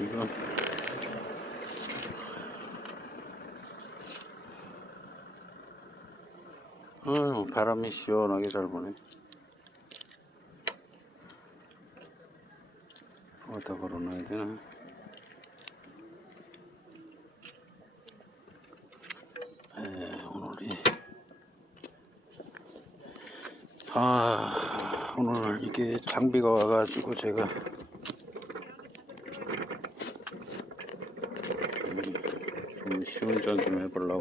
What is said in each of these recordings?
이거. 어휴 바람이 시원하게 잘 부네. 어디다 걸어놔야 되나? 에, 오늘이. 아 오늘 이게 장비가 와가지고 제가 좀 시운전 좀 해보려고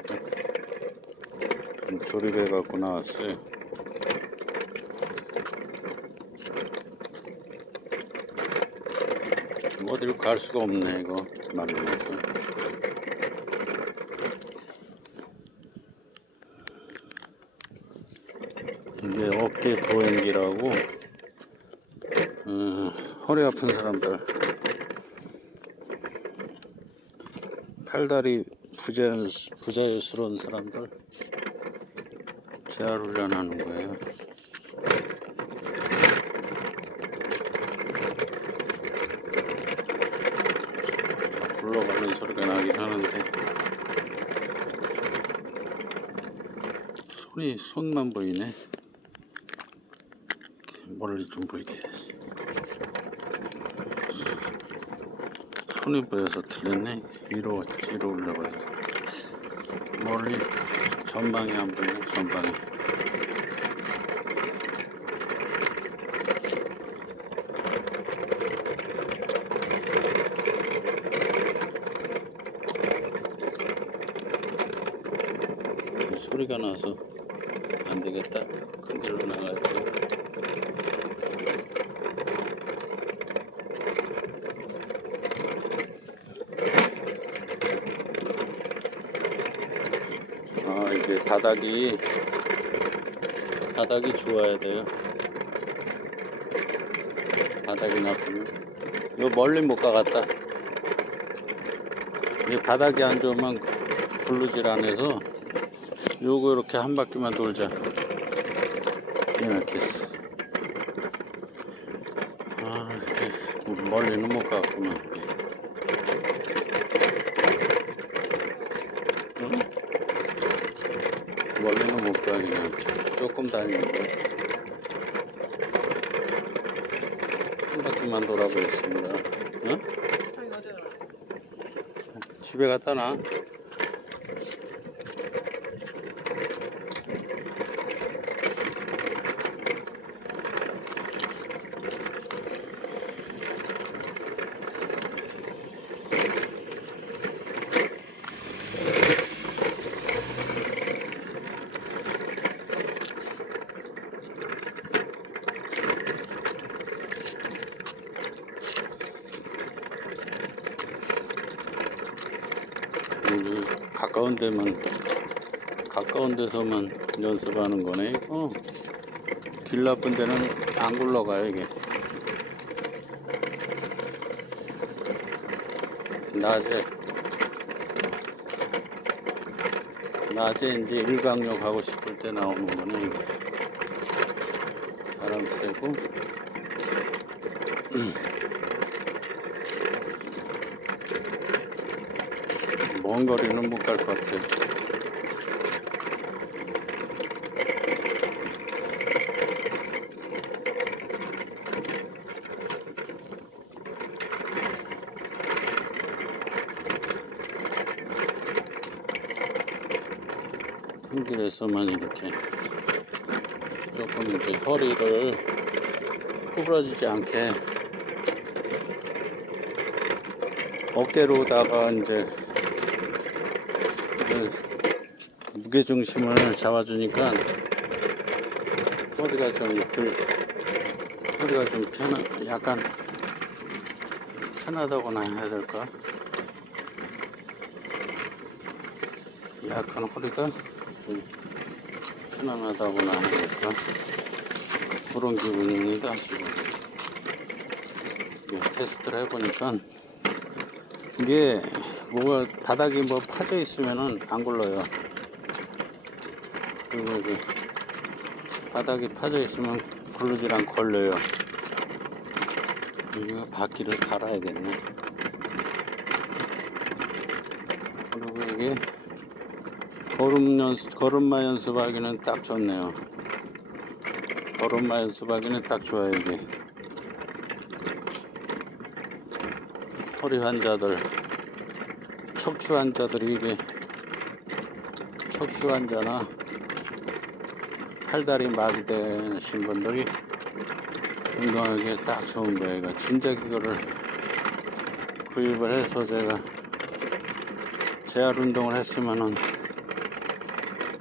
좀 조립해 갖고 나왔어요. 어디를 갈 수가 없네 이거 만들어서. 이게 어깨 도행기라고 음, 허리 아픈 사람들 팔다리 부자, 부자연스러운 사람들 재활 훈련하는 거예요. 굴러가는 소리가 나긴 하는데 손이 손만 보이네. 멀리 좀 보이게. 손이 보여서 틀렸네. 위로 위로. 멀리 전방이 안 보이네. 전방이. 소리가 나서 안 되겠다. 큰 길로 나가야지. 아 이게 바닥이 바닥이 좋아야 돼요. 바닥이 나쁘면 이거 멀리 못 가겠다. 이 바닥이 안 좋으면 굴르질 않아서 요거 이렇게 한 바퀴만 돌자. 이렇게. 아 이렇게 멀리는 못 가겠구만. 응? 멀리는 못 가, 그냥. 조금 다니는 거야. 한 바퀴만 돌아보겠습니다. 응? 집에 갖다 놔. 여기 가까운 데만 가까운 데서만 연습하는 거네. 어. 길 나쁜 데는 안 굴러가요 이게. 낮에 낮에 이제 일광욕 하고 싶을 때 나오는 거네 이게. 바람 쐬고. 먼 거리는 못 갈 것 같아요. 큰 길에서만 이렇게 조금 이제 허리를 구부러지지 않게 어깨로다가 이제 그 무게 중심을 잡아주니까 허리가 좀 들, 허리가 좀 편한, 약간 편하다고나 해야 될까? 약간 허리가 좀 편안하다고나 해야 될까? 그런 기분입니다, 지금. 예, 테스트를 해보니까 이게 뭐가 바닥이 뭐 파져 있으면은 안 굴러요. 그리고 이게 바닥이 파져 있으면 굴르질 않고 걸려요. 이거 바퀴를 갈아야겠네. 이게 걸음 연습, 걸음마 연습하기는 딱 좋네요. 걸음마 연습하기는 딱 좋아요, 이게. 허리 환자들, 척추 환자들이 이게 척추 환자나 팔다리 마비 되신 분들이 운동하기에 딱 좋은 거예요. 진작 이거를 구입을 해서 제가 재활 운동을 했으면은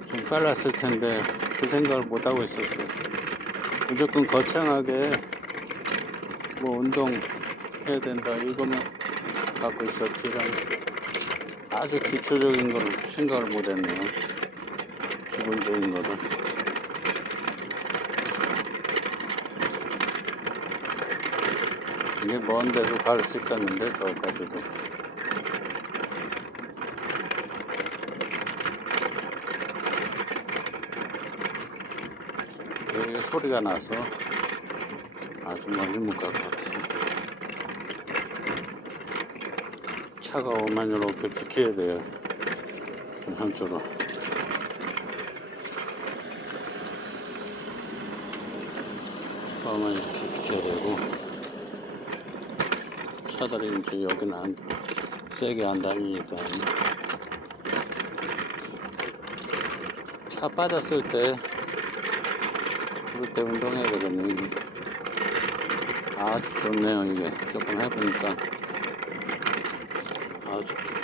좀 빨랐을 텐데 그 생각을 못 하고 있었어요. 무조건 거창하게 뭐 운동 해야 된다 이거만 갖고 있었지만 아주 기초적인 걸 생각을 못 했네요. 기본적인 거를. 이게 먼 데로 갈수 있겠는데 저까지도. 여기 소리가 나서 아주 멀리 못 갈 것 같아요. 차가 오면 이렇게 비켜야 돼요. 좀 한쪽으로. 차가 오면 이렇게 비켜야 되고 차들이 이제 여기는 안, 세게 안 다니니까 차 빠졌을 때 그럴 때 운동해야 되겠네. 아주 좋네요, 이게. 조금 해보니까. 아주 좋-